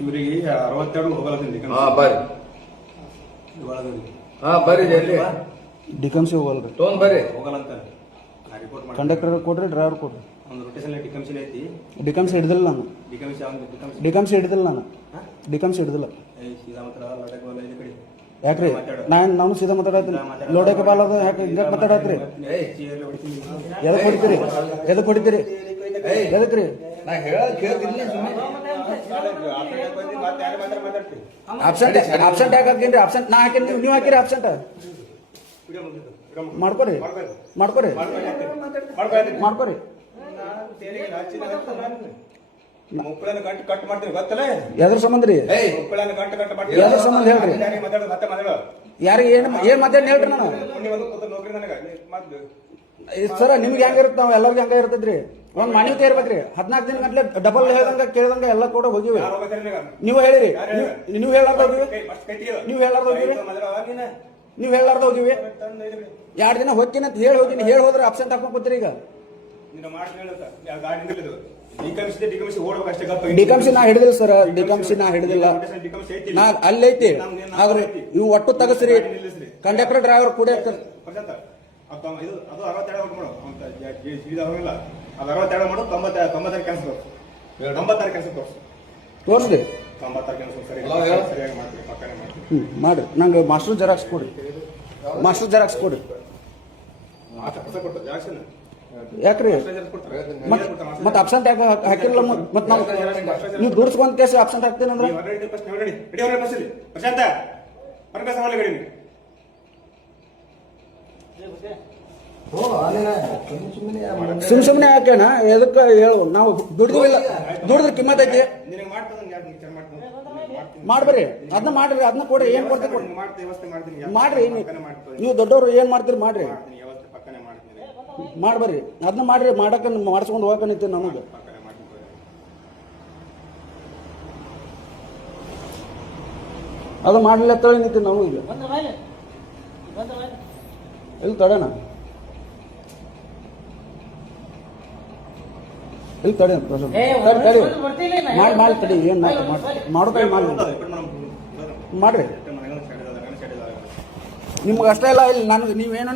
ಇವರಿಗೆ 62 ಹೋಗಲತ್ತೀನಿ. ಬರ್ರಿ. ಬರ್ರಿ ಜಲ್ದಿ. ಡಿಕಮ್ಸಿ ಹೋಗಲ್ರಿ. ತೊಗೊಂಡ್ ಬರ್ರಿ. ಹೋಗಲಂತ ರಿಪೋರ್ಟ್ ಮಾಡಿ. ಕಂಡಕ್ಟರ್ ಕೊಡ್ರಿ, ಡ್ರೈವರ್ ಕೊಡ್ರಿ. ಒಂದು ರೊಟೇಷನ್ ಡಿಕಮ್ಸಿ ಐತಿ. ಡಿಕಮ್ಸಿ ಹಿಡಿದಿಲ್ಲ ನಾನು. ಡಿಕಮ್ಸಿ ಡಿಕಮ್ಸಿ ಹಿಡಿದಿಲ್ಲ ನಾನು. ಡಿಕಮ್ಸಿ ಹಿಡಿದಿಲ್ಲ. ಸೀದಾ ಮಾತ್ರ ಲಡಕ್ ಬಾಲ ಇದೆ ಕಡೆ. ಯಾಕ್ರಿ ನಾನು ಸೀದಾ ಮಾತಾಡತ್ತೀನಿ. ಲೋಡಕ್ಕೆ ಬಾಲ ಅದ ಯಾಕೆ ಹಿಂಗ ಮಾತಾಡತ್ರಿ? ಎದಕ್ ಹೊಡಿತೀರಿ? ಎದಕ್ ಹೊಡಿತೀರಿ? ಎದಕ್ರಿ? ನಾ ಹೇಳೋದು ಕೇಳ್ತಿರ್ಲಿ ಸುಮ್ಮನೆ. ಆಬ್ಸೆಂಟ್ ಯಾಕೆ ಹಾಕೇನ್ರಿ? ಆಬ್ಸೆಂಟ್ ನಾ ಹಾಕೇನಿ, ನೀವು ಹಾಕಿರಿ ಆಬ್ಸೆಂಟ್. ಮಾಡ್ಕೊರಿ ಮಾಡ್ಕೊರಿ ಮಾಡ್ಕೊರಿ. ಎದ್ರ ಸಂಬಂಧ ರೀ? ಎದ್ರ ಸಂಬಂಧ ಹೇಳ್ರಿ? ಯಾರಿಗೆ ಏನ್ ಮಾತಾಡಿ ಹೇಳ್ರಿ? ನಾನು ಸರ ನಿಮ್ಗೆ ಹೆಂಗಿರುತ್ತೆ, ನಾವ್ ಎಲ್ಲರಿಗೂ ಹೆಂಗ ಇರ್ತದ್ರಿ? ಒಂದ್ ಮಾನ್ಯತೆ ಇರ್ಬೇಕ್ರಿ. 14 ದಿನ ಗಂಟ್ಲೆ ಡಬಲ್ ಹೇಳ್ದಂಗ ಕೇಳ್ದಂಗ ಎಲ್ಲ ಕೂಡ ಹೋಗಿವಿ. ನೀವು ಹೇಳಿರಿ, ನೀವು ಹೇಳಾರ್ದ ಹೋಗಿವಿ. ನೀವು ಹೇಳಾರ್ದ ಹೋಗಿವಿ. ನೀವು ಹೇಳಾರ್ದ ಹೋಗಿವಿ. 2 ದಿನ ಹೋಗ್ತೀನಿ ಅಂತ ಹೇಳಿ ಹೋಗಿನಿ. ಹೇಳಿ ಹೋದ್ರೆ ಅಬ್ಸೆಂಟ್ ಹಾಕೊಂಡ್ ಕೂತೀರಿ. ಈಗ ಡಿಕಮ್ಸಿ ನಾ ಹಿಡಿದಿಲ್ಲ ಸರ್. ಡಿಕಮ್ಸಿ ನಾ ಹಿಡಿದಿಲ್ಲ. ನಾ ಅಲ್ಲೈತಿ. ಆದ್ರೆ ಇವು ಒಟ್ಟು ತಗಸ್ರಿ. ಕಂಡಕ್ಟರ್ ಡ್ರೈವರ್ ಕೂಡ ತೋರಿಸ್ರಿ. ಮಾಡ್ರಿ. ನಂಗೆ ಮಾಸ್ಟರ್ ಜೆರಾಕ್ಸ್ ಕೊಡ್ರಿ. ಮಾಸ್ಟರ್ ಜೆರಾಕ್ಸ್ ಕೊಡ್ರಿ. ಯಾಕ್ರಿ ಮತ್ತೆ ಅಬ್ಸೆಂಟ್ ಯಾಕೆ ಹಾಕಿರಲ್ಲ? ಮತ್ತೆ ನಾವು ನೀವು ದೂರಿಸ್ಕೊಂಡ್ ಕೇಸ್ ಅಬ್ಸೆಂಟ್ ಹಾಕ್ತೇನೆ ಅಂದ್ರೆ ಸುಮ್ಮನೆ ಯಾಕೆಣ? ಎದಕ್ಕೆ ಹೇಳು? ನಾವು ದುಡ್ದಿಲ್ಲ. ದುಡಿದ್ರೆ ಕಿಮ್ಮತ್ ಐತಿ. ಮಾಡ್ಬರ್ರಿ. ಅದನ್ನ ಮಾಡ್ರಿ. ಅದನ್ನ ಕೊಡ್ರಿ. ಏನ್ ಕೊಡ್ತೀರಿ ಮಾಡ್ರಿ. ನೀವು ದೊಡ್ಡವರು ಏನ್ ಮಾಡ್ತೀರಿ ಮಾಡ್ರಿ. ಮಾಡ್ಬರ್ರಿ. ಅದನ್ನ ಮಾಡ್ರಿ. ಮಾಡಕ್ಕೆ ಮಾಡಿಸ್ಕೊಂಡು ಹೋಗಕ್ಕೆ ನಮಗೆ ಅದು ಮಾಡಲಿಲ್ಲ ತಳಿ ನಿಂತೀವಿ ನಾವು. ಈಗ ಎಲ್ಲಿ ತಡೆಣ? ಎಲ್ಲಿ ತಡೆ ಮಾಡಿ ತಡಿ. ಏನ್ ಮಾಡೋಕೆ ಮಾಡ್ರಿ. ನಿಮ್ಗೆ ಅಷ್ಟೇ ಇಲ್ಲ. ಇಲ್ಲಿ ನನಗೆ ನೀವೇನ